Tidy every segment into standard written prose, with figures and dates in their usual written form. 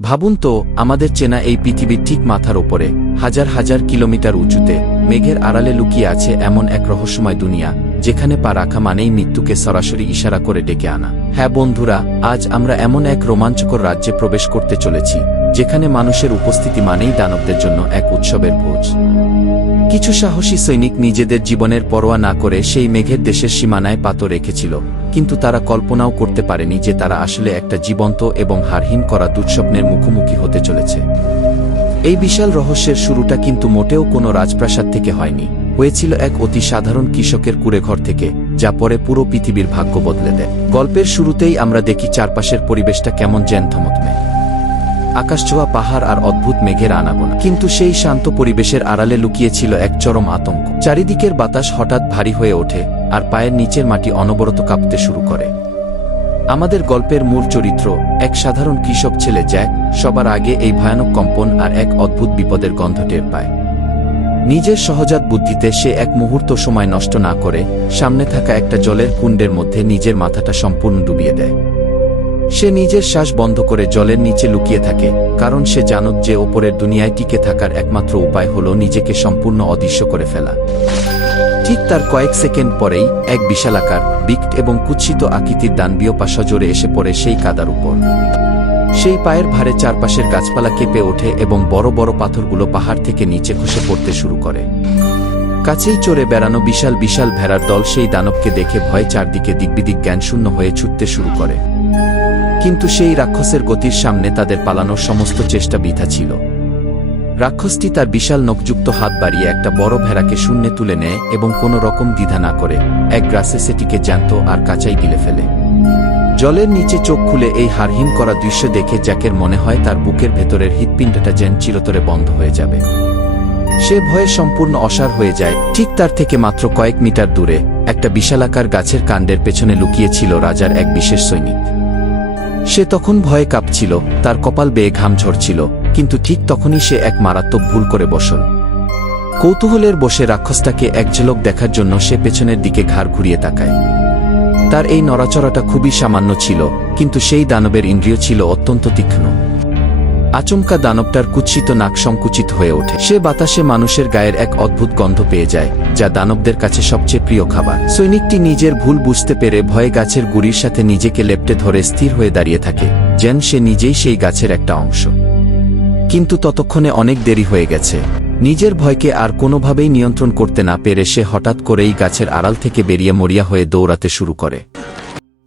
ভাবুন তো, আমাদের চেনা এই পৃথিবীর ঠিক মাথার ওপরে হাজার হাজার কিলোমিটার উঁচুতে মেঘের আড়ালে লুকিয়ে আছে এমন এক রহস্যময় দুনিয়া, যেখানে পা রাখা মানেই মৃত্যুকে সরাসরি ইশারা করে ডেকে আনা। হ্যাঁ বন্ধুরা, আজ আমরা এমন এক রোমাঞ্চকর রাজ্যে প্রবেশ করতে চলেছি, যেখানে মানুষের উপস্থিতি মানেই দানবদের জন্য এক উৎসবের ভোজ। কিছু সাহসী সৈনিক নিজেদের জীবনের পরোয়া না করে সেই মেঘের দেশের সীমানায় পাত রেখেছিল, কিন্তু তারা কল্পনাও করতে পারেনি যে তারা আসলে একটা জীবন্ত এবং হারহীন করা দুঃস্বপ্নের মুখোমুখি হতে চলেছে। এই বিশাল রহস্যের শুরুটা কিন্তু মোটেও কোনো রাজপ্রাসাদ থেকে হয়নি, হয়েছিল এক অতি সাধারণ কৃষকের কুঁড়েঘর থেকে, যা পরে পুরো পৃথিবীর ভাগ্য বদলে দেয়। গল্পের শুরুতেই আমরা দেখি চারপাশের পরিবেশটা কেমন যেন থমথমে, আকাশছোঁয়া পাহাড় আর অদ্ভুত মেঘের আনাগোনা। কিন্তু সেই শান্ত পরিবেশের আড়ালে লুকিয়েছিল এক চরম আতঙ্ক। চারিদিকের বাতাস হঠাৎ ভারী হয়ে ওঠে, আর পায়ের নিচের মাটি অনবরত কাঁপতে শুরু করে। আমাদের গল্পের মূল চরিত্র, এক সাধারণ কৃষক ছেলে জ্যাক, সবার আগে এই ভয়ানক কম্পন আর এক অদ্ভুত বিপদের গন্ধ টের পায়। নিজের সহজাত বুদ্ধিতে সে এক মুহূর্ত সময় নষ্ট না করে সামনে থাকা একটা জলের কুণ্ডের মধ্যে নিজের মাথাটা সম্পূর্ণ ডুবিয়ে দেয়। সে নিজের শ্বাস বন্ধ করে জলের নিচে লুকিয়ে থাকে, কারণ সে জানত যে ওপরের দুনিয়ায় টিকে থাকার একমাত্র উপায় হল নিজেকে সম্পূর্ণ অদৃশ্য করে ফেলা। ঠিক তার কয়েক সেকেন্ড পরেই এক বিশালাকার, বিকট এবং কুৎসিত আকৃতির দানবীয় পা সজোরে এসে পড়ে সেই কাদার উপর। সেই পায়ের ভারে চারপাশের গাছপালা কেঁপে ওঠে এবং বড় বড় পাথরগুলো পাহাড় থেকে নিচে খসে পড়তে শুরু করে। কাছেই চড়ে বেড়ানো বিশাল বিশাল ভেড়ার দল সেই দানবকে দেখে ভয়ে চারদিকে দিকবিদিক জ্ঞানশূন্য হয়ে ছুটতে শুরু করে। কিন্তু সেই রাক্ষসের গতির সামনে তাদের পালানোর সমস্ত চেষ্টা বৃথা ছিল। রাক্ষসটি তার বিশাল নখযুক্ত হাত বাড়িয়ে একটা বড় ভেড়াকে শূন্যে তুলে নেয় এবং কোনো রকম দ্বিধা না করে এক গ্রাসে সেটিকে জ্যান্ত আর কাঁচাই গিলে ফেলে। জলের নিচে চোখ খুলে এই হারহীন করা দৃশ্য দেখে জ্যাকের মনে হয় তার বুকের ভেতরের হৃৎপিণ্ডটা যেন চিরতরে বন্ধ হয়ে যাবে। সে ভয়ে সম্পূর্ণ অসাড় হয়ে যায়। ঠিক তার থেকে মাত্র কয়েক মিটার দূরে একটা বিশালাকার গাছের কাণ্ডের পেছনে লুকিয়েছিল রাজার এক বিশেষ সৈনিক। সে তখন ভয়ে কাঁপছিল, তার কপাল বেয়ে ঘাম ঝরছিল, কিন্তু ঠিক তখনই সে এক মারাত্মক ভুল করে বসল। কৌতূহলের বসে রাক্ষসটাকে এক ঝলক দেখার জন্য সে পেছনের দিকে ঘাড় ঘুরিয়ে তাকায়। তার এই নড়াচড়াটা খুবই সামান্য ছিল, কিন্তু সেই দানবের ইন্দ্রিয় ছিল অত্যন্ত তীক্ষ্ণ। আচমকা দানবটার কুৎসিত নাক সংকুচিত হয়ে ওঠে। সে বাতাসে মানুষের গায়ের এক অদ্ভুত গন্ধ পেয়ে যায়, যা দানবদের কাছে সবচেয়ে প্রিয় খাবার। সৈনিকটি নিজের ভুল বুঝতে পেরে ভয়ে গাছের গুড়ির সাথে নিজেকে লেপ্টে ধরে স্থির হয়ে দাঁড়িয়ে থাকে, যেন সে নিজেই সেই গাছের একটা অংশ। কিন্তু ততক্ষণে অনেক দেরি হয়ে গেছে। নিজের ভয়কে আর কোনোভাবেই নিয়ন্ত্রণ করতে না পেরে সে হঠাৎ করেই গাছের আড়াল থেকে বেরিয়ে মরিয়া হয়ে দৌড়াতে শুরু করে।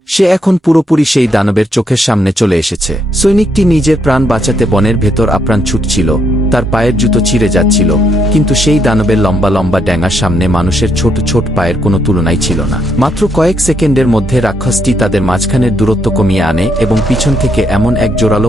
সে এখন পুরোপুরি সেই দানবের চোখের সামনে চলে এসেছে। সৈনিকটি নিজের প্রাণ বাঁচাতে বনের ভেতর আপ্রাণ ছুটছিল, তার পায়ের জুতো ছিঁড়ে যাচ্ছিল, কিন্তু সেই দানবের লম্বা লম্বা ড্যাঙার সামনে মানুষের ছোট ছোট পায়ের কোনো তুলনাই ছিল না। মাত্র কয়েক সেকেন্ডের মধ্যে রাক্ষসটি তাদের মাঝখানের দূরত্ব কমিয়ে আনে এবং পিছন থেকে এমন এক জোরালো